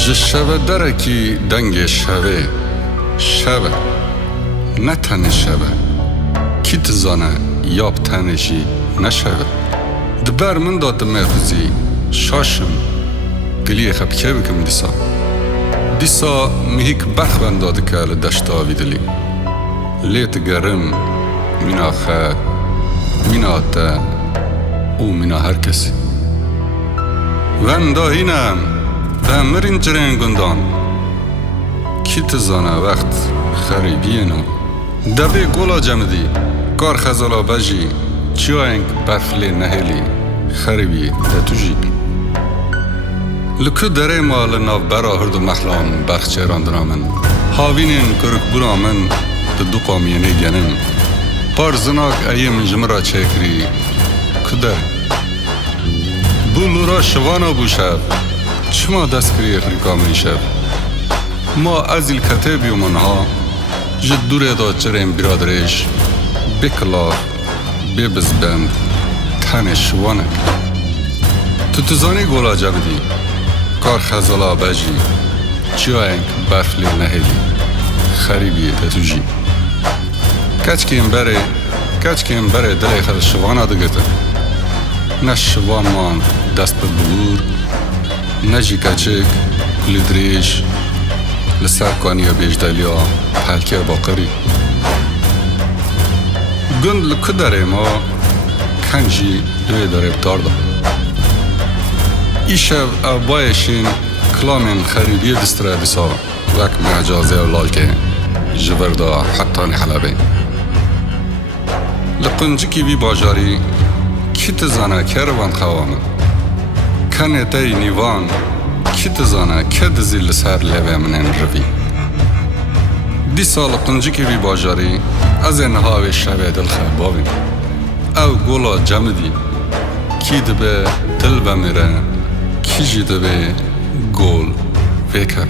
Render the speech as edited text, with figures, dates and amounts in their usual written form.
شەوە دەرەکی دەنگێ شەوێ شەوە نەتەنێ شەوە کی تزانە یاب تەنێژی نەشەوە دبەر من داتمێ خوزی شاشم گلیە خەبکە بکەم دیسا میهیک بەخوەن دادکە لە دەشتاوی دلی لێت گەرم مینا خە مینا تە و مینا هەر کەسی وەندا هینەم مرین جرین گندان کی تزانه وقت خریبینو دبی گولا جمدی کار خزالا بجی چیاینگ برفلی نهلی خریبی دتوجی لکو دره مال ناف برا هرد مخلان برخچه راندنامن هاوینین کرک برامن دو قامینه گنن پار زناک ایم جمرا چکری کدر بولورا شوانا بوشب چما دست کری افریقا من شب ما از الکتابی و منها جد دوره دا چرین برادرش بکلا ببزبند تنش وانک تو تزانی گولا جبدی کار خزالا بجی چیاینک برفلی نهلی خریبی تتوجی کچکیم بره دلی خد شوانا دگته نش شوان مان دست به بلور نجی کچک کلی دریش لسر کانیا بیجدالیا پلکه باقری گند لکه داره ما کنجی دوی داره بتار دا ای شب بایشین کلامین خریبی دستره دیسا وک معجازه اولال که جبردا حتانی حلبه لقنجی کی بی باجاری کی تزانه کروان خوامه کنه تای نیوان کی تزانه که دزیل سر لبه منن روی دی سال قنجی که بی باجاری از انهاوی شبه دل خبابیم او گولا جمدی کی دبه دل بمیره کی جی دبه گول فکر